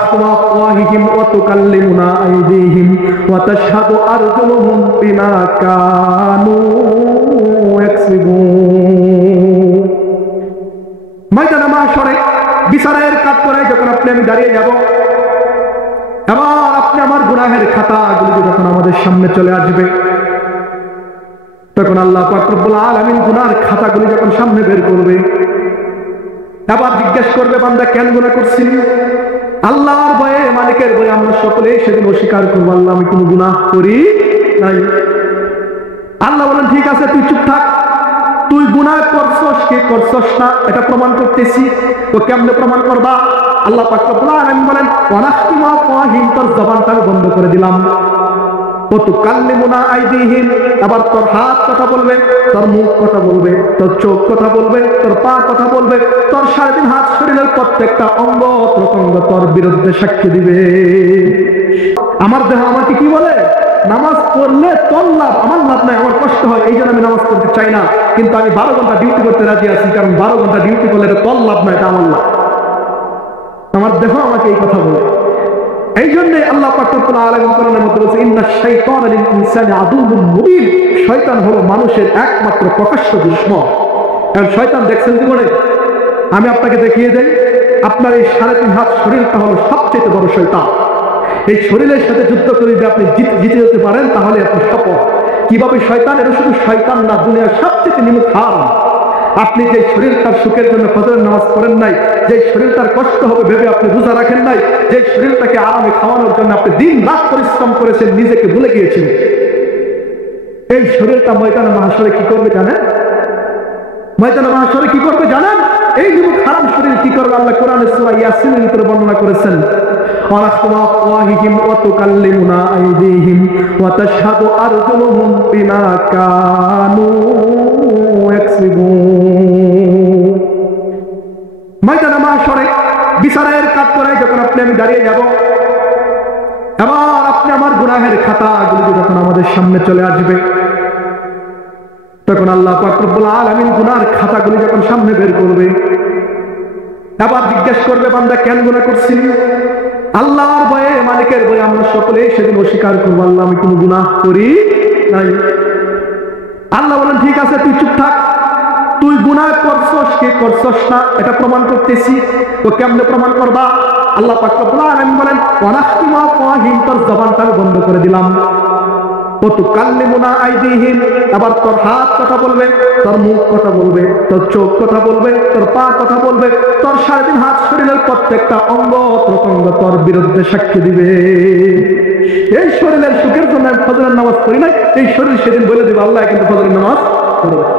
ونختم أفواههم وتكلمنا أيديهم وتشهد أرجلهم بما كانوا يكسبون ময়দানে মাহশরে বিচারের কাঠগড়ায় যখন আপনি আমি দাঁড়িয়ে যাব, এবার আপনি আমার গুনাহের খাতাগুলো যখন আমাদের সামনে চলে আসবে, তখন আল্লাহ পাক রব্বুল আলামিন গুনার খাতাগুলি যখন সামনে বের করবে, এবার জিজ্ঞেস করবে, বান্দা কেন গুনাহ করছিলি? আল্লাহর ভয়ে, মালিকের ভয়ে আমরা সকলে সেদিন অস্বীকার করবো, আল্লাহ আমি কোনো গুনাহ করি নাই। আল্লাহ বলেন, ঠিক আছে, তুই চুপ থাক, তুই গুনাহ করছস কি করছস না এটা প্রমাণ করতেছি। তো কেমনে প্রমাণ করবা? আল্লাহ পাক রব্বুল আলামিন বলেন, ওয়ানাখতিমু আফওয়াহিম, তোর জবানটা বন্ধ করে দিলাম। ওয়াতুকাল্লিমুনা আইদিহিম, আবার তোর হাত কথা বলবে, তোর মুখ কথা বলবে, তোর চোখ কথা বলবে, তোর পা কথা বলবে, তোর সারাদিন হাত শরীরের প্রত্যেকটা অঙ্গ প্রত্যঙ্গ তোর বিরুদ্ধে সাক্ষী দিবে। আমার দেহ আমাকে কি বলে? নামাজ পড়লে তোর লাভ, আমার লাভ নাই, আমার কষ্ট হয়, এই জন্য আমি নামাজ পড়তে চাই না, কিন্তু আমি 12 ঘন্টা ডিউটি করতে রাজি আছি, কারণ 12 ঘন্টা ডিউটি করলে এটা তোর লাভ নয়, এটা আমার লাভ। আমার দেহ আমাকে এই কথা বলে। এই জন্য আল্লাহ পাক রব্বুল আলামিন কোরআনের মধ্যে বলেছে, ইন্নাশ শাইতানা লিল ইনসানি আদুউন মুবিন, শয়তান হলো মানুষের একমাত্র প্রকাশ্য দুশমন। কারণ শয়তান দেখছেন জীবনে, আমি আপনাকে দেখিয়ে দেই, আপনার এই 3.5 হাত শরীরটা হলো সবচেয়ে বড় শয়তান। এই শরীরের সাথে যুদ্ধ করে যদি আপনি জিতে যেতে পারেন, তাহলে আপনি সফল। কিভাবে শয়তান? এটা শুধু শয়তান না, দুনিয়ার সবচেয়ে নিমুখ হারাম। আপনি যে শরীরটার সুখের জন্য ফজরের নামাজ পড়েন নাই, যে শরীরটার কষ্ট হবে ভেবে আপনি রোজা রাখেন নাই, যে শরীরটাকে আরামে খাওয়ানোর জন্য আপনি দিন রাত পরিশ্রম করেছেন, নিজেকে ভুলে গিয়েছেন, এই শরীরটা ময়দানে মাহশরে কি করবে জানেন? ময়দানে মাহশরে কি করবে জানেন? এই নিমুখ হারাম শরীর কি করবে? আল্লাহ কোরআনের সূরা ইয়াসিনের ভিতরে বর্ণনা করেছেন, ওয়ানাখতিমু আফওয়াহিহিম ওয়াতুকাল্লিমুনা আইদিহিম ওয়াতাশহাদু আরজুলুহুম বিমা কানু ইয়াকসিবুন। ময়দানে মাহশরে বিচারের কাঠগড়ায় যখন আপনি আমি দাঁড়িয়ে যাব, এবার আপনি আমার গুনাহের খাতাগুলো যখন আমাদের সামনে চলে আসবে, তখন আল্লাহ পাক রব্বুল আলামিন গুনার খাতাগুলি যখন সামনে বের করবে, এবার জিজ্ঞেস করবে, বান্দা কেন গুনাহ করছিলি? আল্লাহর ভয়ে, মালিকের ভয়ে আমরা সকলে সেদিন অস্বীকার করবো, আল্লাহ আমি কোনো গুনাহ করি নাই। আল্লাহ বলেন, ঠিক আছে, তুই চুপ থাক, তুই গুনাহ করছস কি করছস না এটা প্রমাণ করতেছি। তো কেমনে প্রমাণ করবা? আল্লাহ পাক রব্বুল আলামিন বলেন, ওয়ানাখতিমু আফওয়াহিম, তোর জবানটা বন্ধ করে দিলাম। ওয়াতুকাল্লিমুনা আইদিহিম, আবার তোর হাত কথা বলবে, তোর মুখ কথা বলবে, তোর চোখ কথা বলবে, তোর পা কথা বলবে, তোর সারাদিন হাত শরীরের প্রত্যেকটা অঙ্গ প্রত্যঙ্গ তোর বিরুদ্ধে সাক্ষী দিবে। এই শরীরের সুখের জন্য আমি ফজরের নামাজ পড়ি নাই, এই শরীর সেদিন বলে দিবে, আল্লাহ কিন্তু ফজরের নামাজ পড়ে নাই।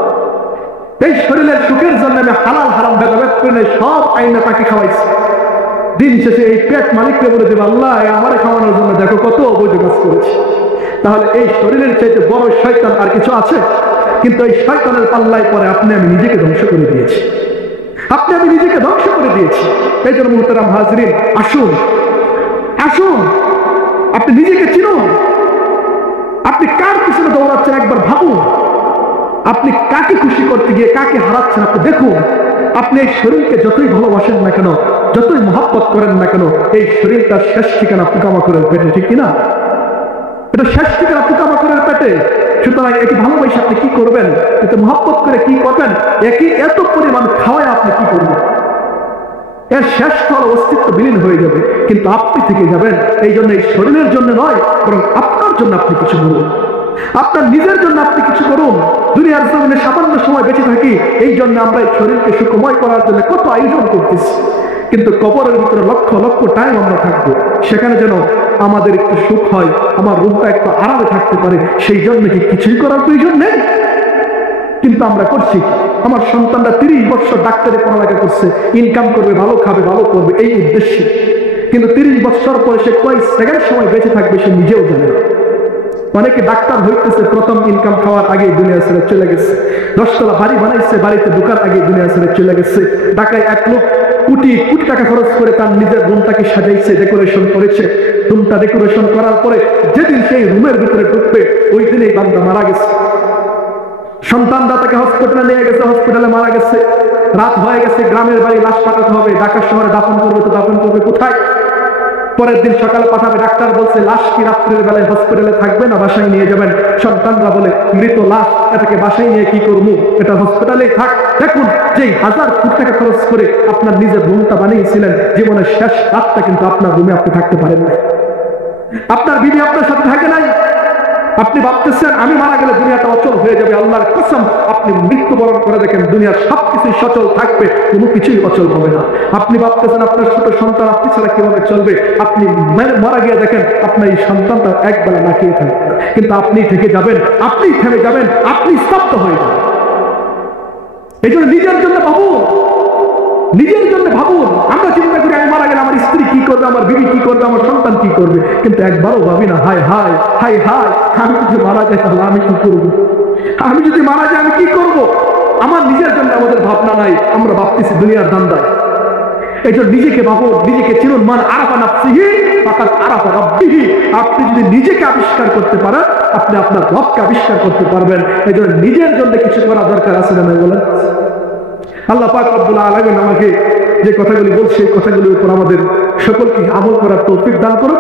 এই শরীরের সুখের জন্য আমি হালাল হারাম ভেদাভেদ করে নাই, সব আইনে তাকে খাওয়াইছি। দিন শেষে এই পেট মালিককে বলে দেবে, আল্লাহ আমার খাওয়ানোর জন্য দেখো কত অবৈধ কাজ করেছি। তাহলে এই শরীরের চাইতে বড় শয়তান আর কিছু আছে? কিন্তু এই শয়তানের পাল্লায় পরে আপনি আমি নিজেকে ধ্বংস করে দিয়েছি, আপনি আমি নিজেকে ধ্বংস করে দিয়েছি। এই জন্য মুহতারাম হাজরিন, আসুন আসুন, আপনি নিজেকে চিনুন। আপনি কার পিছনে দৌড়াচ্ছেন একবার ভাবুন। আপনি কাকে খুশি করতে গিয়ে কাকে হারাচ্ছেন আপনি দেখুন। আপনি এই শরীরকে যতই ভালোবাসেন না কেন, যতই মহব্বত করেন না কেন, এই শরীরটার শেষ ঠিকানা পোকামাকড়ের পেটে, ঠিক কিনা? এটা শেষ ঠিকানা পোকামাকড়ের পেটে। সুতরাং একে ভালোবাসে আপনি কি করবেন? এতে মহব্বত করে কি করবেন? একে এত পরিমাণ খাওয়ায় আপনি কি করবেন? এর শেষ ফল অস্তিত্ব বিলীন হয়ে যাবে, কিন্তু আপনি থেকে যাবেন। এই জন্য এই শরীরের জন্য নয়, বরং আপনার জন্য আপনি কিছু করুন, আপনার নিজের জন্য আপনি কিছু করুন। দুনিয়ার জমিনে সামান্য সময় বেঁচে থাকি, এই জন্য আমরা এই শরীরকে সুখময় করার জন্য কত আয়োজন করতেছি, কিন্তু কবরের ভিতরে লক্ষ লক্ষ টাইম আমরা থাকবো, সেখানে যেন আমাদের একটু সুখ হয়, আমার রূপটা একটু আরামে থাকতে পারে, সেই জন্য কি কিছুই করার প্রয়োজন নেই? কিন্তু আমরা করছি। আমার সন্তানরা 30 বছর ডাক্তারি পড়ালেখা করছে, ইনকাম করবে, ভালো খাবে, ভালো করবে, এই উদ্দেশ্যে। কিন্তু 30 বছর পরে সে কয় সেকেন্ড সময় বেঁচে থাকবে সে নিজেও জানে না। অনেকে ডাক্তার হইতেছে প্রথম ইনকাম খাওয়ার আগে দুনিয়া ছেড়ে চলে গেছে, 10 তলা বাড়ি বানাইছে, বাড়িতে ঢোকার আগে দুনিয়া ছেড়ে চলে গেছে। ঢাকায় এক লোক কোটি কোটি টাকা খরচ করে তার নিজের রুমটাকে সাজাইছে, ডেকোরেশন করেছে। রুমটা ডেকোরেশন করার পরে যেদিন সেই রুমের ভিতরে ঢুকবে ওই দিনেই বান্দা মারা গেছে। সন্তানরা তাকে হসপিটালে নিয়ে গেছে, হসপিটালে মারা গেছে। রাত হয়ে গেছে, গ্রামের বাড়ি লাশ পাঠাতে হবে, ঢাকা শহরে দাফন করবে, তো দাফন করবে কোথায়? পরের দিন সকালে পাঠাবে, ডাক্তার বলছে লাশ কি রাত্রের বেলায় হসপিটালে থাকবে না বাসায় নিয়ে যাবেন? সন্তানরা বলে মৃত লাশ, এটাকে বাসায় নিয়ে কি করবো, এটা হসপিটালেই থাক। দেখুন, যে 1000 কোটি টাকা খরচ করে আপনার নিজের রুমটা বানিয়েছিলেন, জীবনের শেষ রাতটা কিন্তু আপনার রুমে আপনি থাকতে পারেন না। আপনার বিবি আপনার সাথে থাকে নাই। আপনি ভাবতেছেন আমি মারা গেলে দুনিয়াটা অচল হয়ে যাবে। আল্লাহর কসম, আপনি মৃত্যুবরণ করে দেখেন দুনিয়ার সবকিছুই সচল থাকবে, কোনো কিছুই অচল হবে না। আপনি ভাবতেছেন আপনার ছোট সন্তান আপনি ছাড়া কিভাবে চলবে, আপনি মারা গিয়ে দেখেন আপনার এই সন্তানটা একবেলা না খেয়ে থাকবে, কিন্তু আপনি থেকে যাবেন, আপনি থেমে যাবেন, আপনি স্তব্ধ হয়ে যাবেন। এই জন্য নিজের জন্য ভাবুন, নিজের জন্য ভাবুন। আমরা চিন্তা করি আমি মারা গেলে আমার স্ত্রী কি করবে, আমার বিবি কি করবে, আমার সন্তান কি করবে, কিন্তু একবারও ভাবি না হায় হায় হায় হায় আমি যদি মারা যাই তাহলে আমি কি করব, আমি যদি মারা যাই আমি কি করব। আমার নিজের জন্য আমাদের ভাবনা নাই, আমরা ভাবতেছি দুনিয়ার ধান্দায়। এই জন্য নিজেকে ভাবুন, নিজেকে চিনুন। মান আরাফা নাফসিহি ফাকাদ আরাফা রাব্বিহি। আপনি যদি নিজেকে আবিষ্কার করতে পারেন, আপনি আপনার রবকে আবিষ্কার করতে পারবেন। এই জন্য নিজের জন্য কিছু করা দরকার আছে না বলেন? আল্লাহ পাক রব্বুল আলামিন আমাকে যে কথাগুলি বলছে, এই কথাগুলির উপর আমাদের সকলকে আমল করার তৌফিক দান করুন।